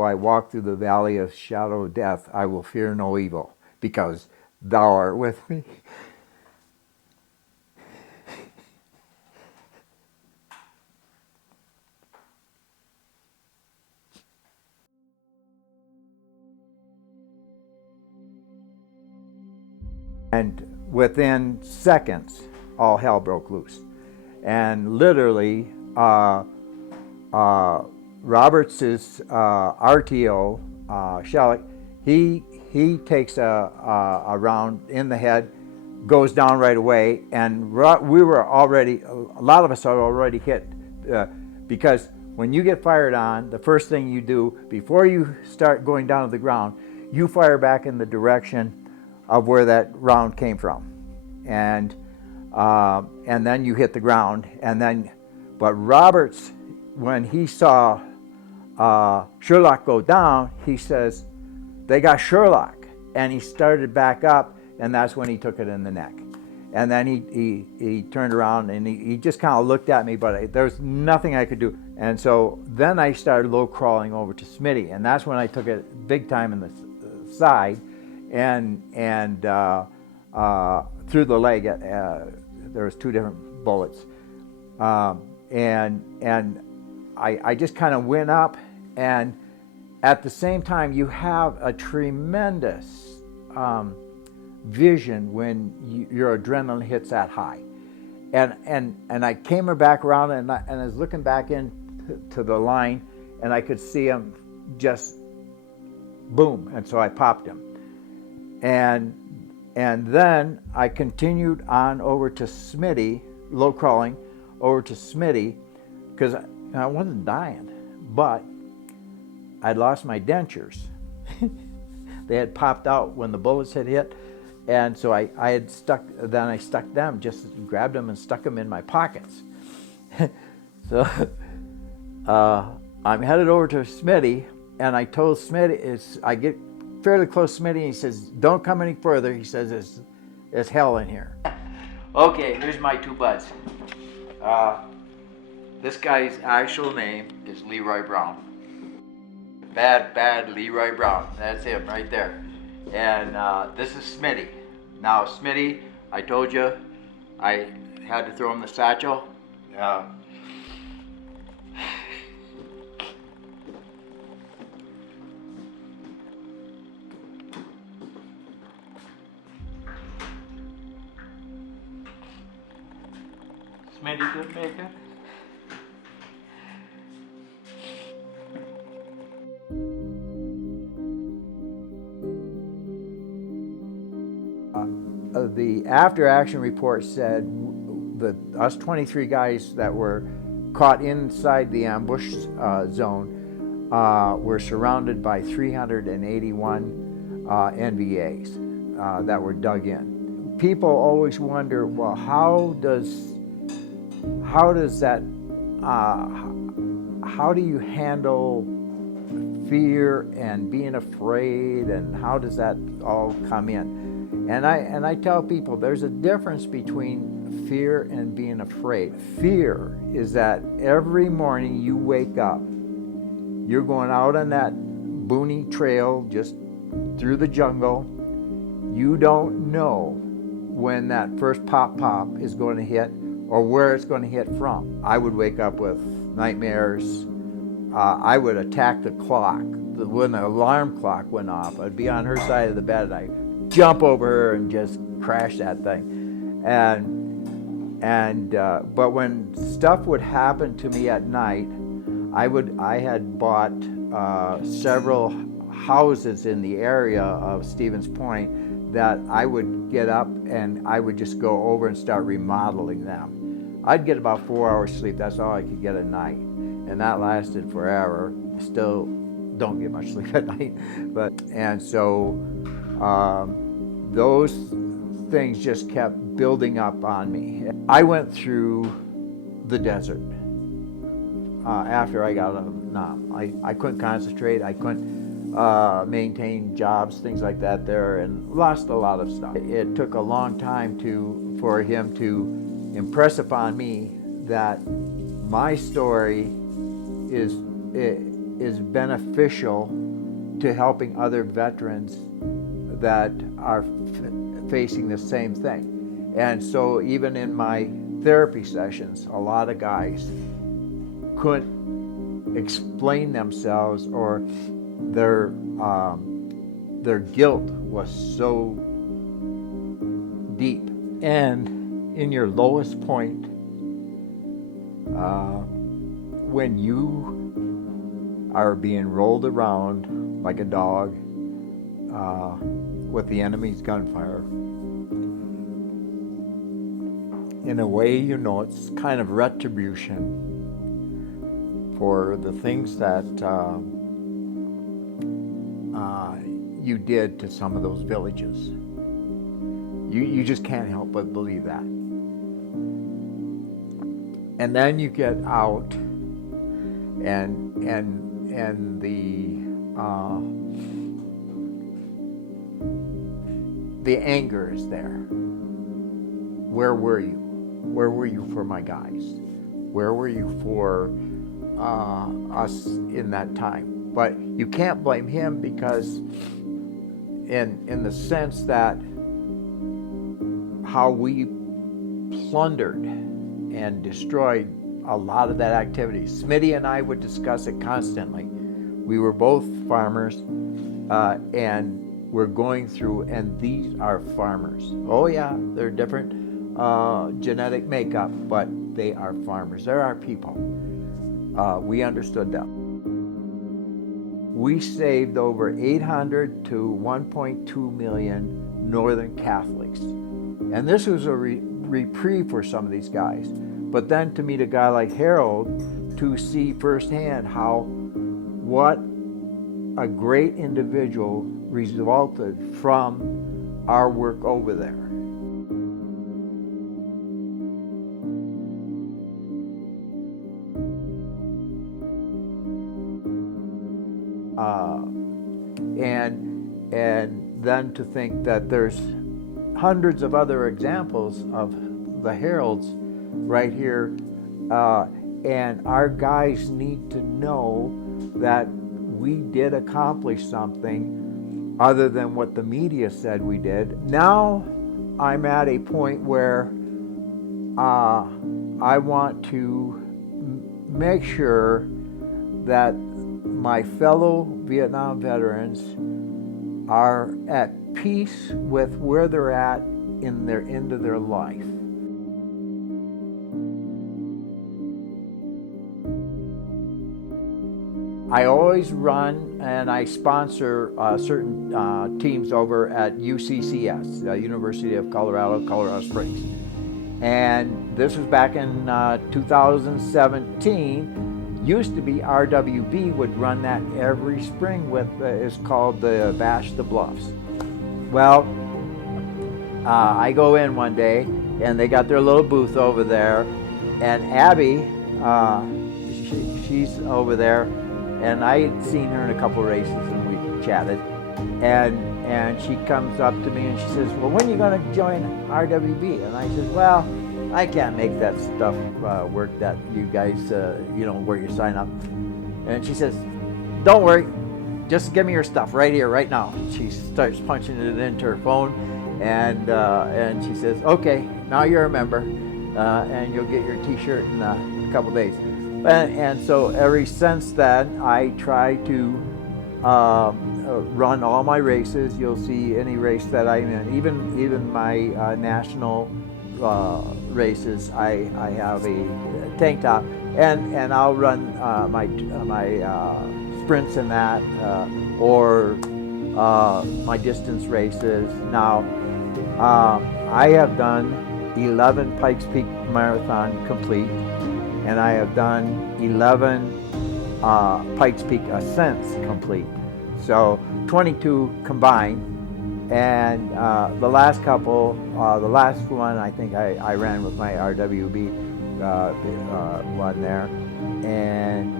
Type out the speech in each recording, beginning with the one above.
though I walk through the valley of shadow of death, I will fear no evil, because thou art with me. And within seconds, all hell broke loose. And literally, Roberts' RTO, Shellick, he takes a round in the head, goes down right away, and we were already, a lot of us are already hit, because when you get fired on, the first thing you do, before you start going down to the ground, you fire back in the direction of where that round came from. And then you hit the ground, but Roberts, when he saw Sherlock go down, he says, they got Sherlock. And he started back up, and that's when he took it in the neck. And then he turned around, and he just kind of looked at me, but there was nothing I could do. And so then I started low crawling over to Smitty, and that's when I took it big time in the side, and through the leg. There was 2 different bullets, and I just kind of went up, and at the same time you have a tremendous vision when your adrenaline hits that high, and I came back around, and I was looking back into the line, and I could see him just boom, and so I popped him, and then I continued on over to Smitty, low crawling over to Smitty, because I wasn't dying, but I'd lost my dentures. They had popped out when the bullets had hit, and so I stuck them, just grabbed them and stuck them in my pockets. So I'm headed over to Smitty, and I told Smitty, I get fairly close to Smitty, and he says, don't come any further. He says, it's hell in here. Okay, here's my 2 buds. This guy's actual name is Leroy Brown. Bad Leroy Brown. That's him right there. And this is Smitty. Now Smitty, I told you I had to throw him the satchel. Smitty didn't make it. The after-action report said that us 23 guys that were caught inside the ambush zone were surrounded by 381 NVAs that were dug in. People always wonder, well, how does that, how do you handle fear and being afraid, and how does that all come in? And I tell people there's a difference between fear and being afraid. Fear is that every morning you wake up, you're going out on that boony trail just through the jungle. You don't know when that first pop is going to hit or where it's going to hit from. I would wake up with nightmares. I would attack the clock. When the alarm clock went off, I'd be on her side of the bed, and I'd jump over her and just crash that thing. But when stuff would happen to me at night, I had bought several houses in the area of Stevens Point that I would get up and I would just go over and start remodeling them. I'd get about 4 hours sleep. That's all I could get a night, and that lasted forever. Still don't get much sleep at night, and so those things just kept building up on me. I went through the desert after I got out of Nam. I couldn't concentrate. I couldn't maintain jobs, things like that there, and lost a lot of stuff. It took a long time for him to impress upon me that my story is beneficial to helping other veterans that are facing the same thing. And so even in my therapy sessions, a lot of guys couldn't explain themselves, or their guilt was so deep. And in your lowest point, when you are being rolled around like a dog with the enemy's gunfire, in a way, you know, it's kind of retribution for the things that you did to some of those villages. You just can't help but believe that. And then you get out, and the anger is there. Where were you? Where were you for my guys? Where were you for us in that time? But you can't blame him, because in the sense that how we plundered and destroyed a lot of that activity. Smitty and I would discuss it constantly. We were both farmers, and we're going through, and these are farmers. Oh yeah, they're different genetic makeup, but they are farmers. They're our people. We understood them. We saved over 800 to 1.2 million Northern Catholics. And this was a reprieve for some of these guys. But then to meet a guy like Harold, to see firsthand what a great individual resulted from our work over there. And then to think that there's hundreds of other examples of the Heralds right here, and our guys need to know that we did accomplish something other than what the media said we did. Now I'm at a point where I want to make sure that my fellow Vietnam veterans are at peace with where they're at in their end of their life. I always run and I sponsor certain teams over at UCCS, University of Colorado Springs. And this was back in 2017. Used to be RWB would run that every spring with, is called the Bash the Bluffs. Well, I go in one day and they got their little booth over there, and Abby, she's over there, and I had seen her in a couple races and we chatted, and she comes up to me and she says, well, when are you going to join RWB? And I said, well, I can't make that stuff work that you guys, where you sign up. And she says, don't worry, just give me your stuff right here, right now. She starts punching it into her phone, and she says, okay, now you're a member, and you'll get your t-shirt in a couple days. And so ever since then, I try to run all my races. You'll see any race that I'm in, even my national races. I have a tank top, and I'll run my sprints in that, or my distance races. Now, I have done 11 Pikes Peak Marathon complete, and I have done 11 Pikes Peak Ascents complete. So 22 combined. And the last couple, the last one I think I ran with my RWB one there, and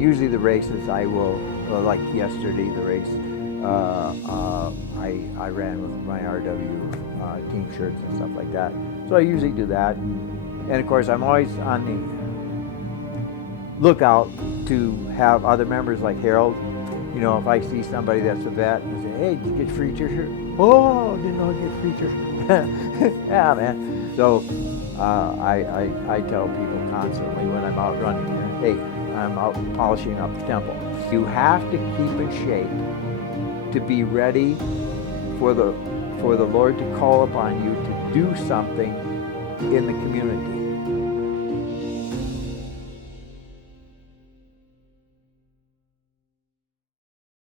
usually the races I will, like yesterday the race, I ran with my RW team shirts and stuff like that. So I usually do that, and of course I'm always on lookout to have other members like Harold. You know, if I see somebody that's a vet and say, hey, did you get free t-shirt? Oh, didn't know you get free t-shirt. Yeah, man. So I tell people constantly when I'm out running, hey, I'm out polishing up the temple. You have to keep in shape to be ready for the Lord to call upon you to do something in the community.